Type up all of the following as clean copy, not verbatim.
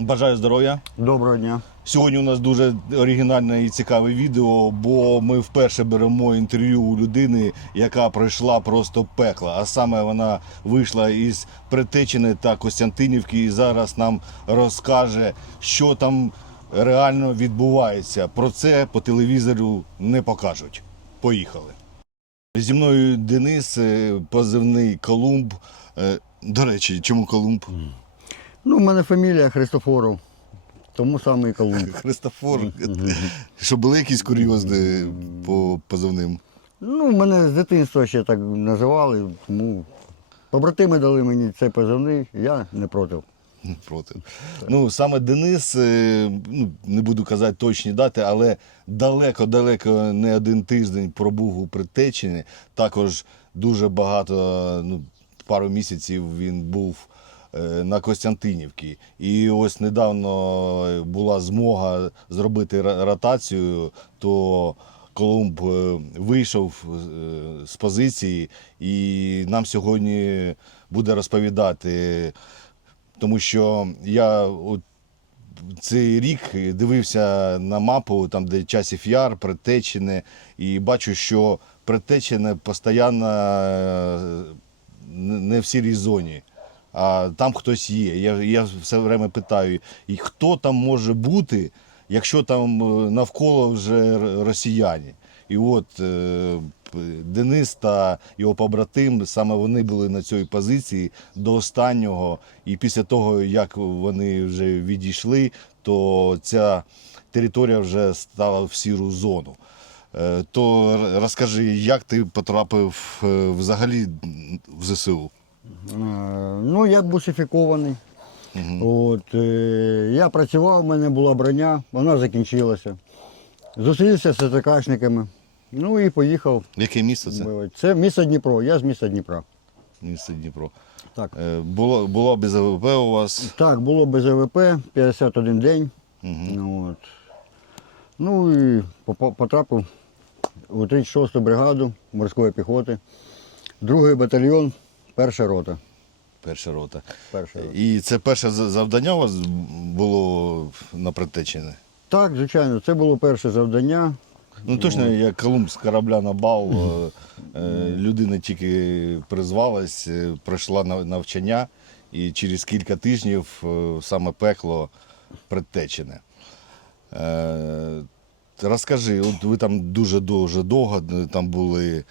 Бажаю здоров'я. Доброго дня. Сьогодні у нас дуже оригінальне і цікаве відео, бо ми вперше беремо інтерв'ю у людини, яка пройшла просто пекло. А саме вона вийшла із Притечини та Костянтинівки і зараз нам розкаже, що там реально відбувається. Про це по телевізору не покажуть. Поїхали. Зі мною Денис, позивний Колумб. До речі, чому Колумб? Ну, у мене фамілія Христофоров, тому саме і Колумб. Христофор. Що були якісь курйозні по позивним? Ну, мене з дитинства ще так називали, тому побратими дали мені цей позивний, я не проти. Проти. Ну, саме Денис, не буду казати точні дати, але далеко-далеко не один тиждень пробув у Притечині. Також дуже багато, пару місяців він був на Костянтинівці. І ось недавно була змога зробити ротацію, то Колумб вийшов з позиції і нам сьогодні буде розповідати. Тому що я цей рік дивився на мапу, там де Часів Яр, Притечине, і бачу, що Притечине постійно не в сірій зоні, а там хтось є. Я все время питаю, і хто там може бути, якщо там навколо вже росіяни. І от Денис та його побратим, саме вони були на цій позиції до останнього. І після того, як вони вже відійшли, то ця територія вже стала в сіру зону. То розкажи, як ти потрапив взагалі в ЗСУ? Ну, я бусифікований. Я працював, у мене була броня, вона закінчилася. Зустрівся з СТКшниками, ну і поїхав. Яке місто це? Це місто Дніпро, я з міста Дніпра. Місто Дніпро. Так. Було без АВП у вас? Так, було без АВП, 51 день. Ну і потрапив у 36-ту бригаду морської піхоти, 2-й батальйон, перша рота. Перша рота. Перша рота. І це перше завдання у вас було на Притечині? Так, звичайно, це було перше завдання. Ну точно, як Колумб з корабля на бал, людина тільки призвалась, пройшла навчання і через кілька тижнів саме пекло Притечине. Розкажи, от ви там дуже-дуже довго там були.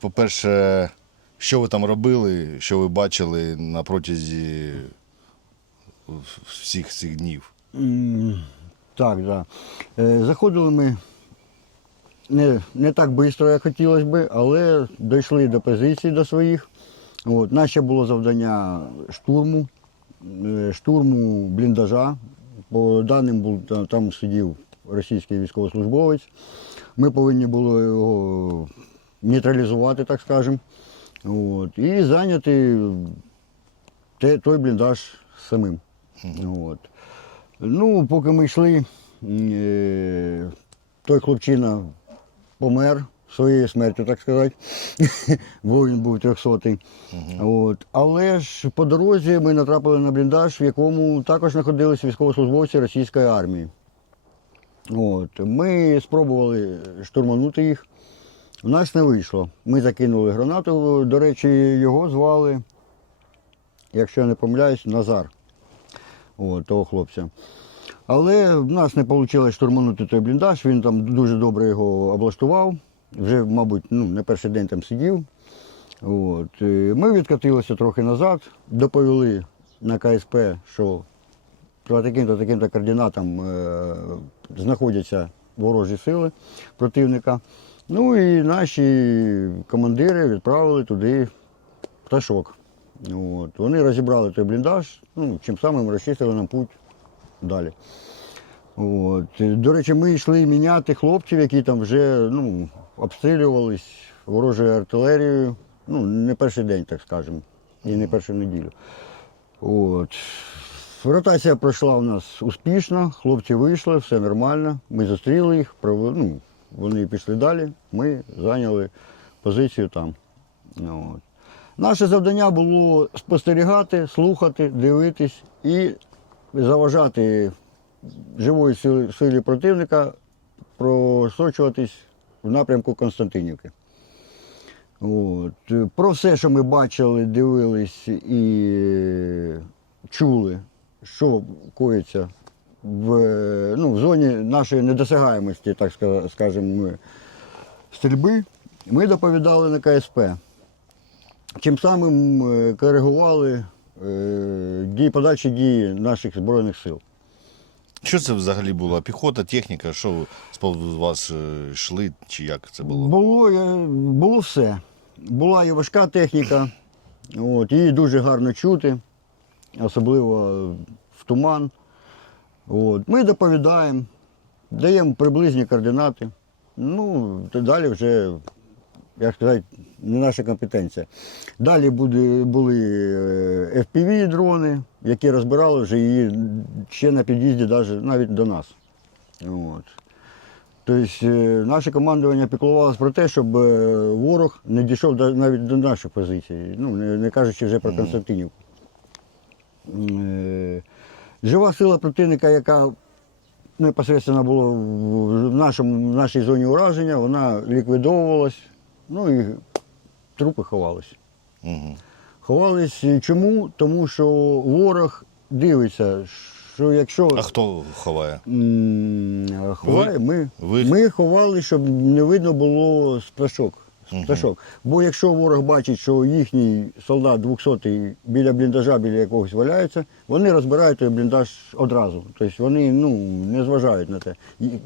По-перше, що ви там робили, що ви бачили на протязі всіх цих днів? Так, так. Заходили ми не так швидко, як хотілося б, але дійшли до позицій до своїх. Наше було завдання штурму бліндажа. По даним там сидів російський військовослужбовець. Ми повинні були його нейтралізувати, так скажемо. І зайняти той бліндаж самим. Ну, поки ми йшли, той хлопчина помер своєю смертю, так сказати, бо він був 300-й. Але ж по дорозі ми натрапили на бліндаж, в якому також знаходилися військовослужбовці російської армії. Ми спробували штурманути їх, у нас не вийшло. Ми закинули гранату, до речі, його звали, якщо я не помиляюсь, Назар. Того хлопця. Але в нас не вийшло штурманути той бліндаж, він там дуже добре його облаштував, вже, мабуть, не перший день там сидів. Ми відкотилися трохи назад, доповіли на КСП, що по таким-то координатам знаходяться ворожі сили противника. Ну і наші командири відправили туди пташок. Вони розібрали той бліндаж, чим самим розчистили нам путь далі. До речі, ми йшли міняти хлопців, які там вже обстрілювались ворожою артилерією. Не перший день, так скажемо, і не першу неділю. Ротація пройшла у нас успішно, хлопці вийшли, все нормально. Ми зустріли їх, вони пішли далі, ми зайняли позицію там. Наше завдання було спостерігати, слухати, дивитись і заважати живої силі противника просочуватись в напрямку Константинівки. От. Про все, що ми бачили, дивились і чули, що коїться в зоні нашої недосягаємості, так скажемо, стрільби, ми доповідали на КСП. Чим самим коригували подальші дії наших Збройних сил. Що це взагалі було? Піхота, техніка? Що з вас йшли, чи як це було? Було все. Була і важка техніка, її дуже гарно чути, особливо в туман. Ми доповідаємо, даємо приблизні координати. Далі вже, як сказати, не наша компетенція. Далі були FPV-дрони, які розбирали вже її ще на під'їзді навіть до нас. Тобто наше командування піклувалося про те, щоб ворог не дійшов навіть до наших позицій, не кажучи вже про Константинівку. Жива сила противника, яка непосередньо була в нашій зоні ураження, вона ліквідовувалась, і трупи ховалися. Угу. Ховались чому? Тому що ворог дивиться, що якщо... А хто ховає? Ховає ми. Ви? Ми ховали, щоб не видно було з пташок. Бо якщо ворог бачить, що їхній солдат 200-й біля бліндажа, біля якогось валяється, вони розбирають той бліндаж одразу. Тобто вони не зважають на те.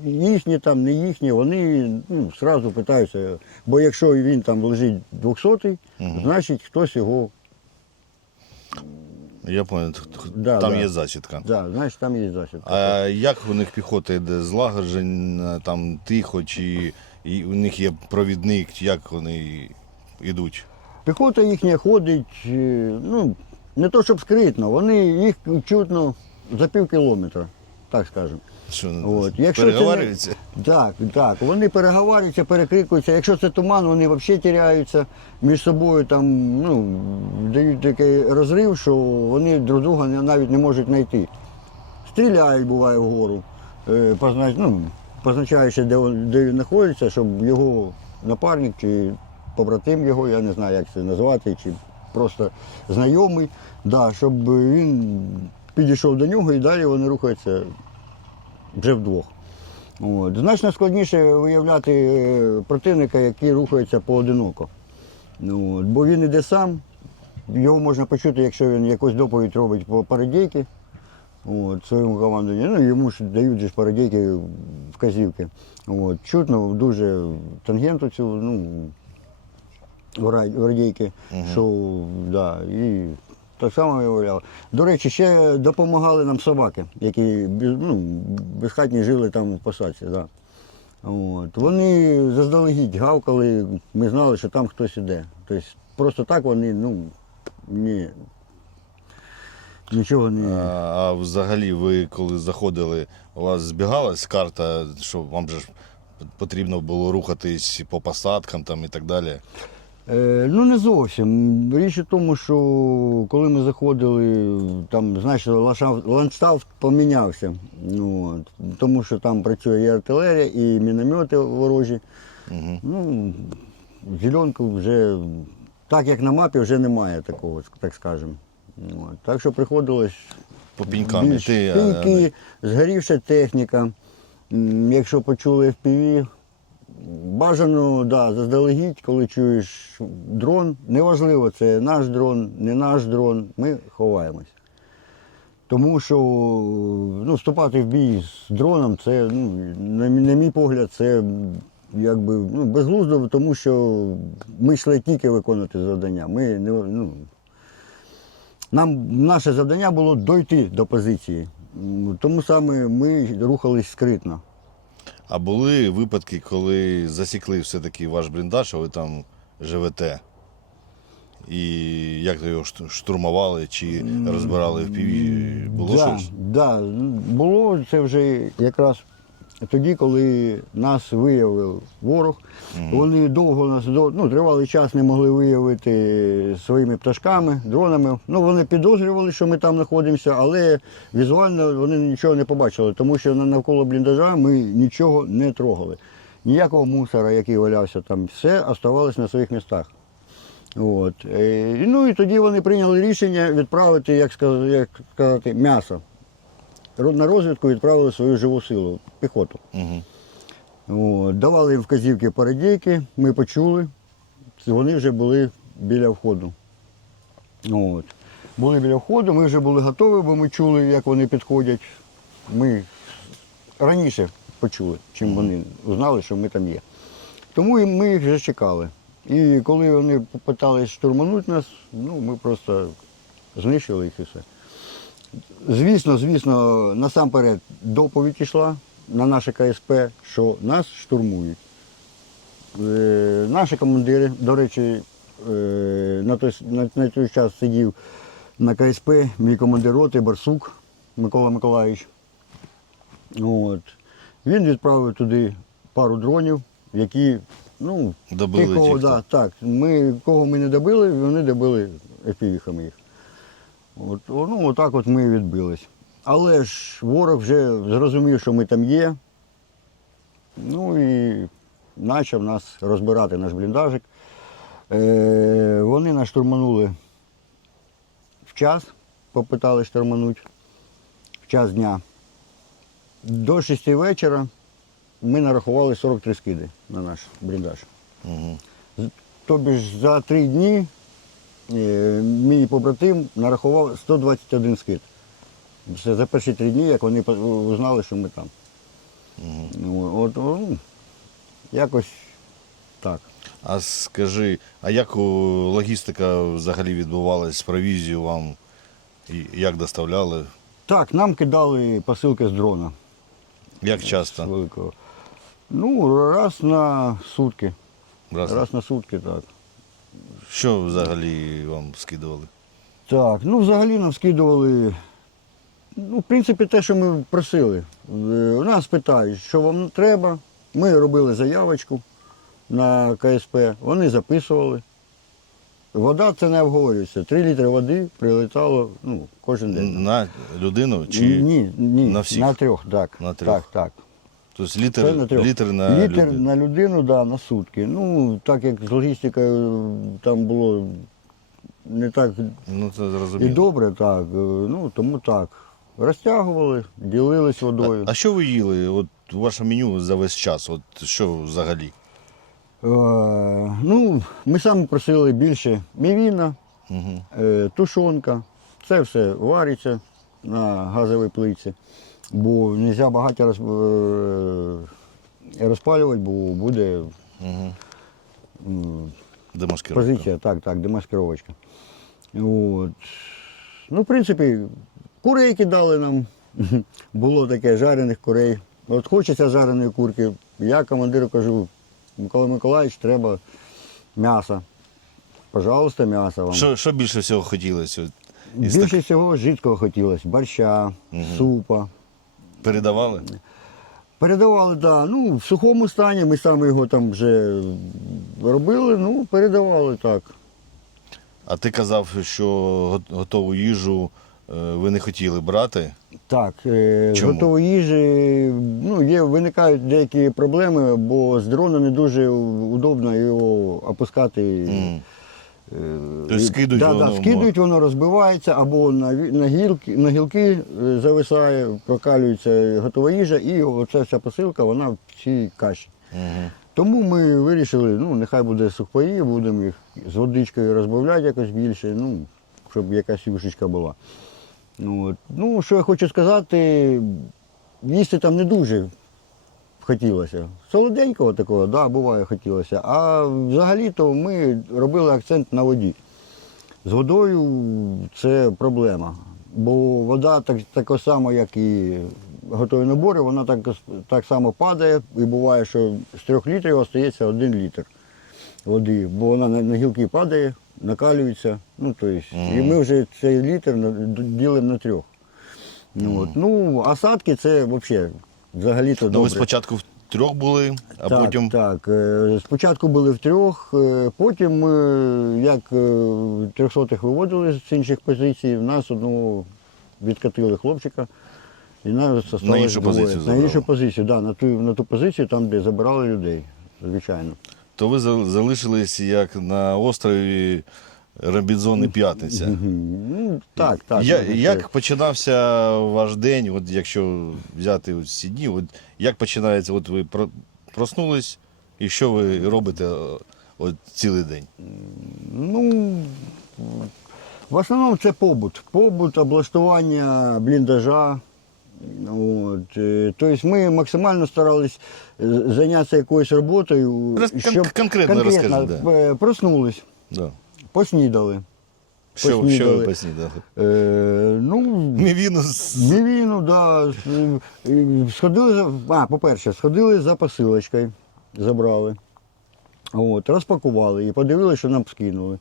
Їхні там, не їхні, вони одразу питаються. Бо якщо він там лежить 200-й, значить хтось його... Я пам'ятаю, там є засідка. Так, значить там є засідка. А як у них піхота йде? Злагоджена, там тихо, чи у них є провідник, як вони йдуть? Піхота їхня ходить, не то щоб скритно, їх чутно за пів кілометра, так скажемо. Що, переговарюються? Так, вони переговарюються, перекрикуються. Якщо це туман, вони взагалі тіряються між собою, дають такий розрив, що вони друг друга навіть не можуть знайти. Стріляють, буває, вгору, позначаючи, де він знаходиться, щоб його напарник чи побратим його, я не знаю, як це назвати, чи просто знайомий, щоб він підійшов до нього і далі вони рухаються вже вдвох. Значно складніше виявляти противника, який рухається поодиноко. Бо він іде сам, його можна почути, якщо він якусь доповідь робить по парадійки своєму командуванню. Йому ж дають же парадійки, вказівки. Чутно дуже тангенту цю, в радійки, і так само виявляли. До речі, ще допомагали нам собаки, які безхатні жили там в посадці. Вони заздалегідь гавкали, ми знали, що там хтось іде. Тобто просто так вони, нічого не... А взагалі ви, коли заходили, у вас збігалась карта, що вам же потрібно було рухатись по посадкам і так далі? Не зовсім. Річ у тому, що коли ми заходили, там, ландшафт помінявся. Тому що там працює і артилерія, і міномети ворожі. Зеленку вже, так як на мапі, вже немає такого, так скажемо. Так що приходилось По пінькам йти. Піньки, згорівша техніка. Якщо почули FPV, бажано, заздалегідь, коли чуєш дрон, неважливо, це наш дрон, не наш дрон, ми ховаємось. Тому що вступати в бій з дроном, це, на мій погляд, це безглуздо, тому що ми йшли тільки виконувати завдання. Наше завдання було дойти до позиції, тому саме ми рухались скритно. А були випадки, коли засікли все-таки ваш бліндаж, а ви там живете? І як його штурмували чи розбирали в піві? Було щось? Так, було. Це вже якраз тоді, коли нас виявив ворог. Вони довго нас, тривалий час не могли виявити своїми пташками, дронами. Ну, вони підозрювали, що ми там знаходимося, але візуально вони нічого не побачили, тому що навколо бліндажа ми нічого не трогали. Ніякого мусора, який валявся там, все оставалось на своїх містах. От. Ну і тоді вони прийняли рішення відправити, як сказати, м'ясо. На розвідку відправили свою живу силу, піхоту. От. Давали їм вказівки по радійки, ми почули, вони вже були біля входу. От. Були біля входу, ми вже були готові, бо ми чули, як вони підходять. Ми раніше почули, чим вони узнали, що ми там є. Тому ми їх вже чекали. І коли вони питали штурманути нас, ми просто знищили їх і все. Звісно, насамперед доповідь йшла на наше КСП, що нас штурмують. Наші командири, до речі, на той час сидів на КСП мій командир роти Барсук Микола Миколаївич. От. Він відправив туди пару дронів, які, добили кого, ті, хто. кого ми не добили, вони добили FPV-хами їх. Отак от ми відбились. Але ж ворог вже зрозумів, що ми там є. І почав нас розбирати, наш бліндажик. Вони нас штурманули в час, попитали штурманути, в час дня. До 6 вечора ми нарахували 43 скиди на наш бліндаж. Тобі ж за 3 дні мій побратим нарахував 121 скид. Це за перші 3 дні, як вони узнали, що ми там. Якось так. А скажи, а як логістика взагалі відбувалась з провізією вам? І як доставляли? Так, нам кидали посилки з дрона. Як часто? Великого. Раз на сутки. Раз на сутки, так. Що взагалі вам скидували? Так, взагалі нам скидували, в принципі, те, що ми просили. У нас питають, що вам треба. Ми робили заявочку на КСП, вони записували. Вода це не обговорюється. 3 літри води прилетало кожен день. На людину чи Ні, на всіх? на 3, так. На 3. Так. Тобто Це на 3. літр на Літр людину? на людину, на сутки. Так як з логістикою там було не так Це і зрозуміло. добре, так. Тому так. Розтягували, ділились водою. А що ви їли? От ваше меню за весь час, от що взагалі? Ми самі просили більше мівіна, тушонка. Це все вариться на газовій плиті, бо не можна багато розпалювати, бо буде Демаскировка. позиція, так, демаскировочка. В принципі, курей кидали нам, було таке, жарених курей. От хочеться жареної курки, я командиру кажу, Микола Миколаївич, треба м'ясо. Пожалуйста, м'ясо вам. Що більше всього хотілося? Більше всього жидкого хотілося, борща, супа. Передавали? Передавали, так. В сухому стані, ми самі його там вже робили, передавали так. А ти казав, що готову їжу ви не хотіли брати? Так, Чому? з готової їжі виникають деякі проблеми, бо з дрона не дуже удобно його опускати. Тобто скидують воно? Скидують, воно розбивається, або на гілки зависає, прокалюється готова їжа, і оця вся посилка, вона в цій каші. Тому ми вирішили, нехай буде сухпаї, будемо їх з водичкою розбавляти якось більше, щоб якась юшечка була. Що я хочу сказати, їсти там не дуже хотілося. Солоденького такого, буває, хотілося. А взагалі-то ми робили акцент на воді. З водою це проблема. Бо вода така сама, як і готові набори, вона так само падає. І буває, що з 3 літрів залишається 1 літр води. Бо вона на гілки падає, накалюється. І ми вже цей літр ділимо на 3. Осадки це взагалі Взагалі-то Ну, добре. ви спочатку втрьох були, а Так, потім. так. Спочатку були втрьох, потім, як 300-х виводили з інших позицій, в нас одного відкатили хлопчика, і нас осталось На іншу двоє. позицію На забрали? іншу позицію, да, на ту позицію, там, де забирали людей, звичайно. То ви залишились як на острові Робінзон і П'ятниця. Ну, так. Як починався ваш день, от якщо взяти от ці дні, от як починається, от ви проснулись, і що ви робите от цілий день? Ну, в основному це побут, облаштування бліндажа. От. Тобто ми максимально старались зайнятися якоюсь роботою, Конкретно розкажіть. Да. Проснулись, Да. поснідали. Що ви поснідали? Ну, мівіну, да. Сходили, по-перше, сходили за посилочкою, забрали. От, розпакували і подивилися, що нам скинули.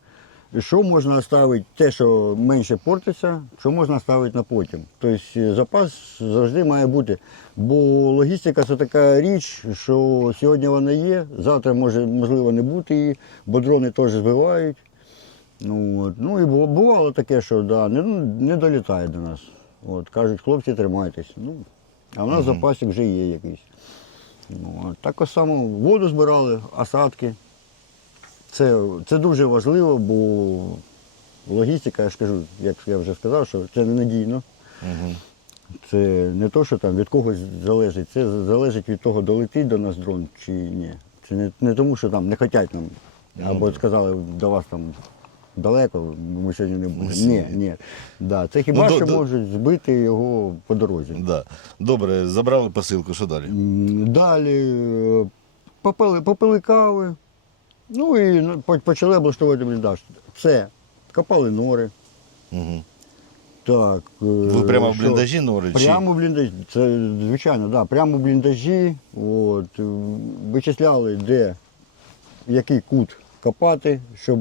Що можна оставити, те, що менше портиться, що можна оставити на потім. Тобто запас завжди має бути. Бо логістика це така річ, що сьогодні вона є, завтра можливо не бути її, бо дрони теж збивають. Ну і бувало таке, що да, не долітає до нас. От, кажуть, хлопці, тримайтесь. Ну, а в нас запасик вже є якийсь. Так само воду збирали, осадки. Це дуже важливо, бо логістика, я ж кажу, як я вже сказав, що це ненадійно. Це не те, що там від когось залежить, це залежить від того, долетить до нас дрон чи ні. Це не тому, що там не хочуть нам, або сказали, до вас там далеко, ми сьогодні не будемо. Ні. Да, це хіба що можуть збити його по дорозі. Да. Добре, забрали посилку, що далі? Далі попили кави. Ну і почали облаштовувати бліндаж. Все, копали нори. Угу. Так, Ви прямо в бліндажі нори? Прямо в бліндажі, це звичайно, да, прямо в бліндажі. От, вичисляли, де, який кут копати, щоб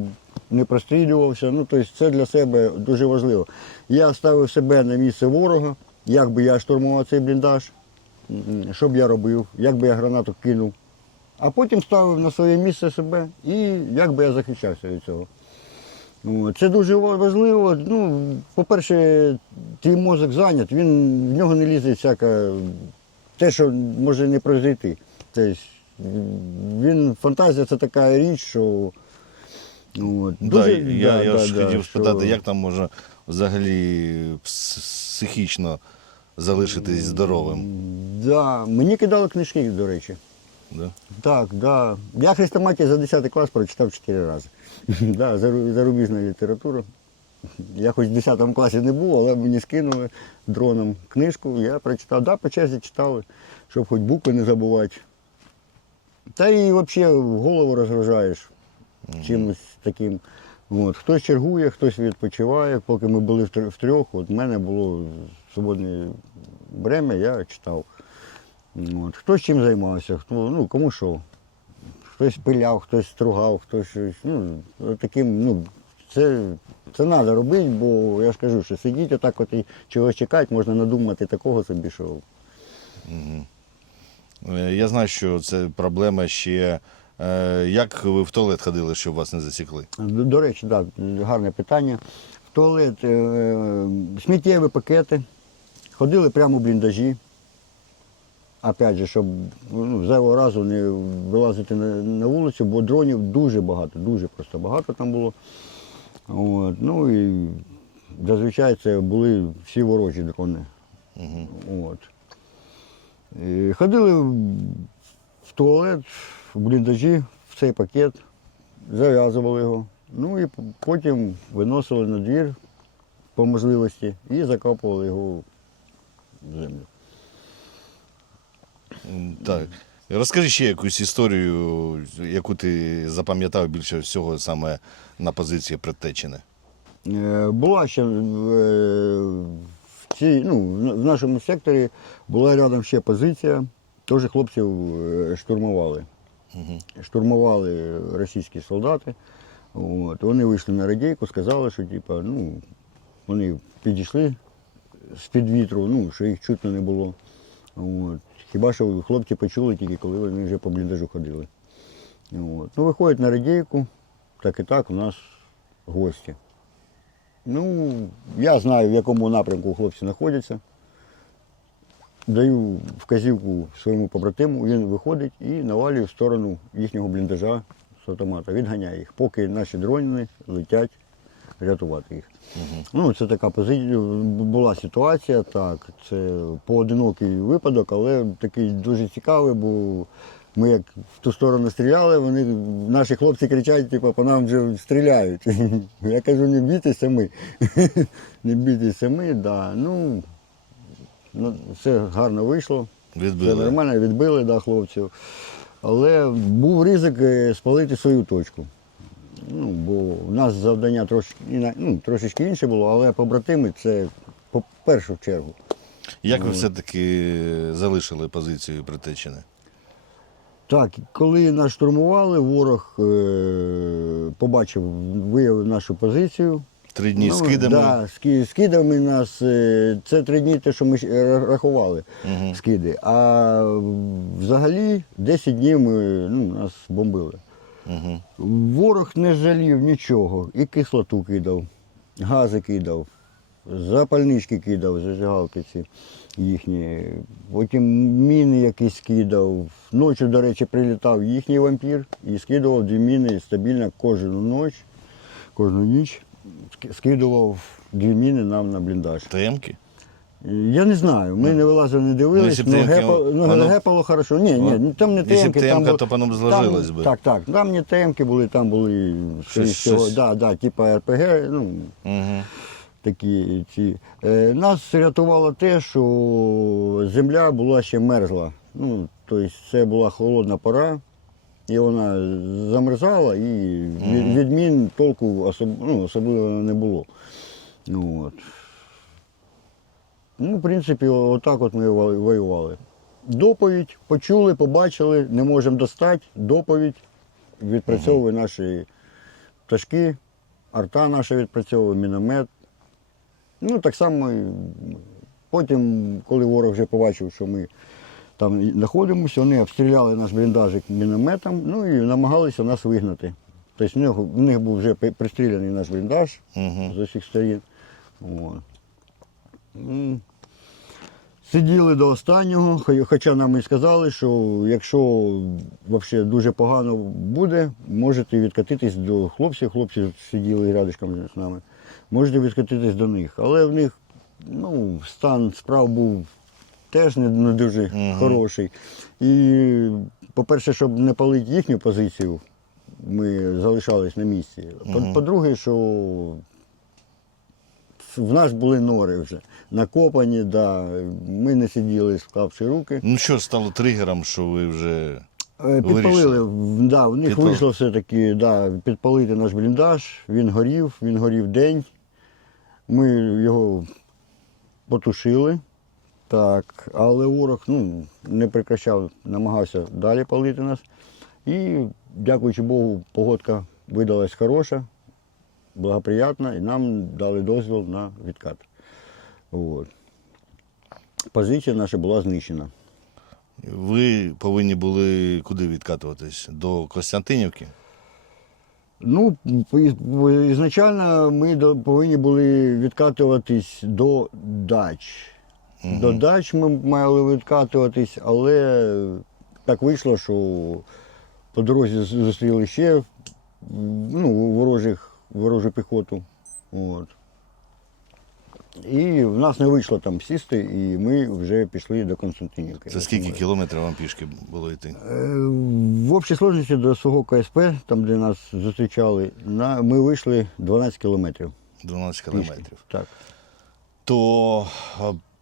не прострілювався. Ну, тобто це для себе дуже важливо. Я ставив себе на місце ворога, як би я штурмував цей бліндаж, що б я робив, як би я гранату кинув. А потім ставив на своє місце себе і як би я захищався від цього. Це дуже важливо. Ну, по-перше, твій мозок зайнят, в нього не лізе всяке те, що може не произойти. Тобто, фантазія це така річ, що я ж хотів спитати, як там можна взагалі психічно залишитись здоровим? Да, мені кидали книжки, до речі. Да? Так, да. Я хрестоматію за 10 клас прочитав 4 рази. Да, зарубіжна література. Я хоч в 10 класі не був, але мені скинули дроном книжку, я прочитав. Да, по черзі читали, щоб хоч букви не забувати. Та і взагалі в голову розгружаєш чимось таким. От. Хтось чергує, хтось відпочиває. Поки ми були втрьох, от в мене було свободне время, я читав. От. Хтось чим займався, кому що. Хтось пиляв, хтось стругав, хтось щось. Таким, це треба робити, бо я ж кажу, що сидіти отак от і чогось чекати, можна надумати такого собі, що. Я знаю, що це проблема ще. Як ви в туалет ходили, щоб вас не засікли? До речі, так, гарне питання. В туалет сміттєві пакети, ходили прямо в бліндажі. Опять же, щоб зайвого разу не вилазити на вулицю, бо дронів дуже багато, дуже просто багато там було. От. Ну і зазвичай це були всі ворожі дрони. От. І ходили в туалет, в бліндажі, в цей пакет, зав'язували його. Ну і потім виносили на двір по можливості і закопували його в землю. Так. Розкажи ще якусь історію, яку ти запам'ятав більше всього саме на позиції Предтечини. Була ще в нашому секторі була рядом ще позиція, теж хлопців штурмували. Штурмували російські солдати. От. Вони вийшли на радійку, сказали, що вони підійшли з-під вітру, що їх чутно не було. От. Хіба що хлопці почули тільки, коли вони вже по бліндажу ходили. От. Ну, виходять на радійку, так і так у нас гості. Ну, я знаю, в якому напрямку хлопці знаходяться. Даю вказівку своєму побратиму, він виходить і навалює в сторону їхнього бліндажа з автомата, відганяє їх, поки наші дрони летять рятувати їх. Ну, це така була ситуація, так, це поодинокий випадок, але такий дуже цікавий, бо ми як в ту сторону стріляли, наші хлопці кричать, типу, по нам вже стріляють. Я кажу, не бійтеся ми. Не бійтеся ми, да. Ну, все гарно вийшло. Відбили. Все нормально, відбили, да, хлопців. Але був ризик спалити свою точку. Ну, бо у нас завдання трошечки інше було, але побратими це по першу чергу. Як ви все-таки залишили позицію Притечини? Так, коли нас штурмували, ворог побачив, виявив нашу позицію. 3 дні скидами? Так, да, скидами нас, це 3 дні те, що ми рахували, скиди. А взагалі 10 днів нас бомбили. Ворог не жалів нічого, і кислоту кидав, гази кидав, запальнички кидав, зажигалки ці їхні, потім міни якісь кидав. Ночі, до речі, прилітав їхній вампір і скидував 2 міни стабільно кожну ніч скидував 2 міни нам на бліндаж. ТМ-ки? Я не знаю, ми не вилазили, не дивились, гепало хорошо. Ні, там не Якщо б ТМ-ки, ТМ-ка, то по нам зложилось би. Так, там не ТМ-ки були, там були типа РПГ, такі ці. Нас рятувало те, що земля була ще мерзла. Ну, тобто це була холодна пора, і вона замерзала, і від мін толку особливо не було. Ну, в принципі, отак от ми воювали. Доповідь, почули, побачили, не можемо достати, доповідь, відпрацьовує наші пташки, арта наша відпрацьовує, міномет. Ну, так само потім, коли ворог вже побачив, що ми там знаходимося, вони обстріляли наш бліндажик мінометом, ну і намагалися нас вигнати. Тобто в них був вже пристріляний наш бліндаж з усіх сторін. Сиділи до останнього, хоча нам і сказали, що якщо взагалі дуже погано буде, можете відкатитись до хлопців. Хлопці сиділи рядышком з нами. Можете відкатитись до них. Але в них стан справ був теж не дуже хороший. І, по-перше, щоб не палити їхню позицію, ми залишались на місці. По-друге, що в нас були нори вже накопані, да. Ми не сиділи, склавши руки. Ну що стало тригером, що ви вже підпалили, да, в них вийшло все-таки підпалити наш бліндаж, він горів день. Ми його потушили, так, але ворог не прекращав, намагався далі палити нас. І, дякуючи Богу, погодка видалась хороша, благоприятна, і нам дали дозвіл на відкат. От. Позиція наша була знищена. Ви повинні були куди відкатуватись? До Костянтинівки? Ну, ізначально ми повинні були відкатуватись до дач. До дач ми мали відкатуватись, але так вийшло, що по дорозі зустріли ще ворожу піхоту. От. І в нас не вийшло там сісти, і ми вже пішли до Константинівки. Це скільки кілометрів вам пішки було йти? В общій сложності до свого КСП, там де нас зустрічали, ми вийшли 12 кілометрів. 12 кілометрів. Так. То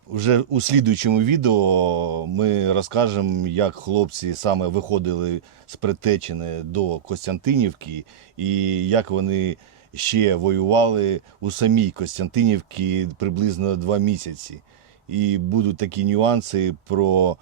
вже у слідуючому відео ми розкажемо, як хлопці саме виходили з Притечини до Костянтинівки і як вони ще воювали у самій Костянтинівці приблизно 2 місяці. І будуть такі нюанси, про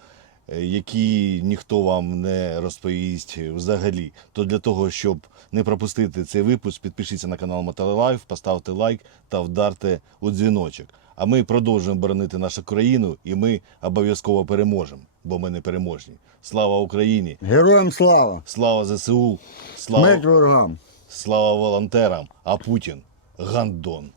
які ніхто вам не розповість взагалі. То для того, щоб не пропустити цей випуск, підпишіться на канал Мотолайф, поставте лайк та вдарте у дзвіночок. А ми продовжуємо боронити нашу країну, і ми обов'язково переможемо, бо ми не переможні. Слава Україні! Героям слава! Слава ЗСУ! Смерть Слава, ворогам! слава волонтерам! А Путін – гандон!